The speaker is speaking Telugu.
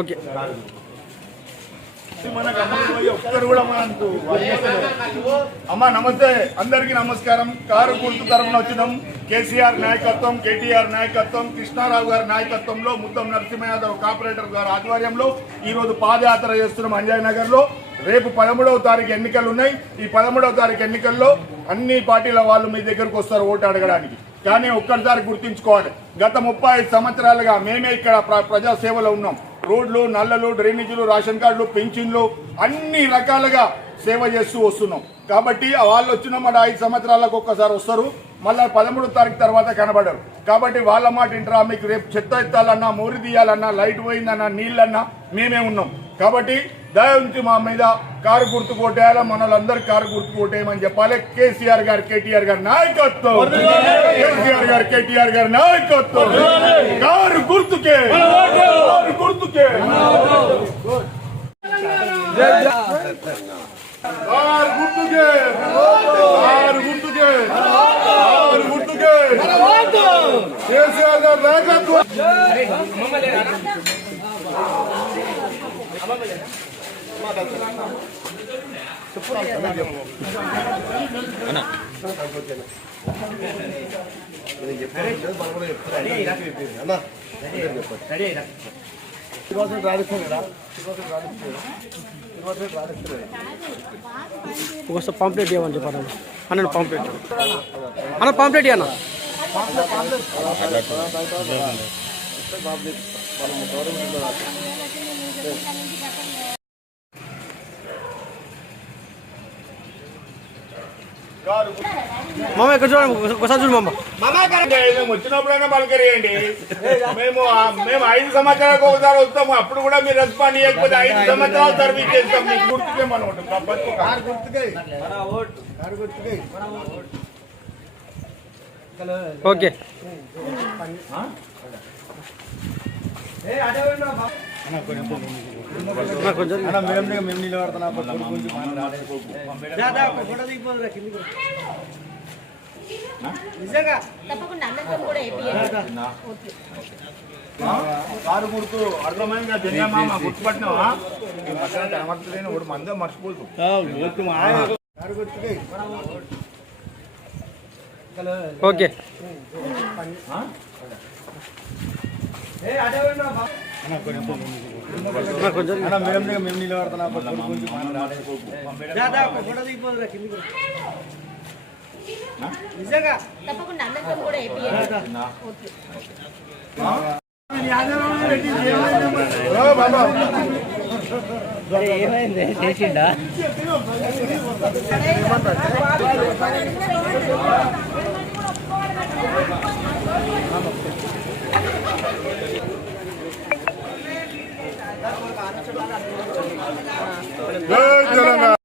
ఓకే అమ్మా నమస్తే, అందరికీ నమస్కారం. కారు గుర్తు తరఫున వచ్చినాం. కేసీఆర్ నాయకత్వం, కేటీఆర్ నాయకత్వం, కృష్ణారావు గారి నాయకత్వంలో, ముద్దం నరసింహ యాదవ్ కార్పొరేటర్ గారి ఆధ్వర్యంలో ఈరోజు పాదయాత్ర చేస్తున్నాం అంజయ్ నగర్ లో. రేపు 13వ తారీఖు ఎన్నికలు ఉన్నాయి. ఈ 13వ తారీఖు ఎన్నికల్లో అన్ని పార్టీల వాళ్ళు మీ దగ్గరకు వస్తారు ఓటు అడగడానికి. కానీ ఒక్కసారి గుర్తుంచుకోవాలి, గత 35 సంవత్సరాలుగా మేమే ఇక్కడ ప్రజాసేవలో ఉన్నాం. రోడ్లు, నల్లలు, డ్రైనేజీలు, రేషన్ కార్డులు, పెన్షన్లు అన్ని రకాలుగా సేవ చేస్తూ వస్తున్నాం. కాబట్టి వాళ్ళు వచ్చిన మాట 5 సంవత్సరాలకు ఒక్కసారి వస్తారు, మళ్ళీ 13వ తారీఖు తర్వాత కనబడరు. కాబట్టి వాళ్ళ మాట ఇంటరా, మీకు రేపు చెత్త ఎత్తాలన్నా, మోరి తీయాలన్నా, లైట్ పోయిందన్నా, నీళ్ళన్నా మేమే ఉన్నాం. కాబట్టి దయ ఉంచి మా మీద కారు గుర్తు కొట్టేయాలా, మనలందరికీ కారు గుర్తు కొట్టేయమని చెప్పాలి. కేసీఆర్ గారు, కేటీఆర్ గారి నాయకత్వం, కేసీఆర్ గారు, కేటీఆర్ గారి నాయకత్వం, కారు గుర్తుకే, కారు గుర్తుకే, కారు గుర్తుకే, కారు గుర్తుకే, కారు గుర్తుకే, కేసీఆర్ గారి నాయకత్వం. ఒకసారి పాంప్లెట్ ఇవ్వమని చెప్పాను అన్న. పాంప్లెట్ అన్న, పాంప్లెట్ ఇవ్వనా. మామ ఇక్కడ చూడండి, ఒకసారి చూడు మామ. వచ్చినప్పుడైనా పలకరియండి. మేము 5 సంవత్సరాలకు ఒకసారి వస్తాము, అప్పుడు కూడా మీరు రెస్పాండ్ చేయకపోతే 5 సంవత్సరాలు సర్వీస్ చేస్తాం. మీకు గుర్తుకే మనం ఓకే. మేము నిలబడుతున్నా. కారు గుర్తు అర్థమైందా? జన్మా గుర్తుపట్టినావా? కనబడలేని ఒకటి మందే మర్చిపోతు. ఓకే. మేము నిలబడుతున్నా. ఏమైంది చేసిండా?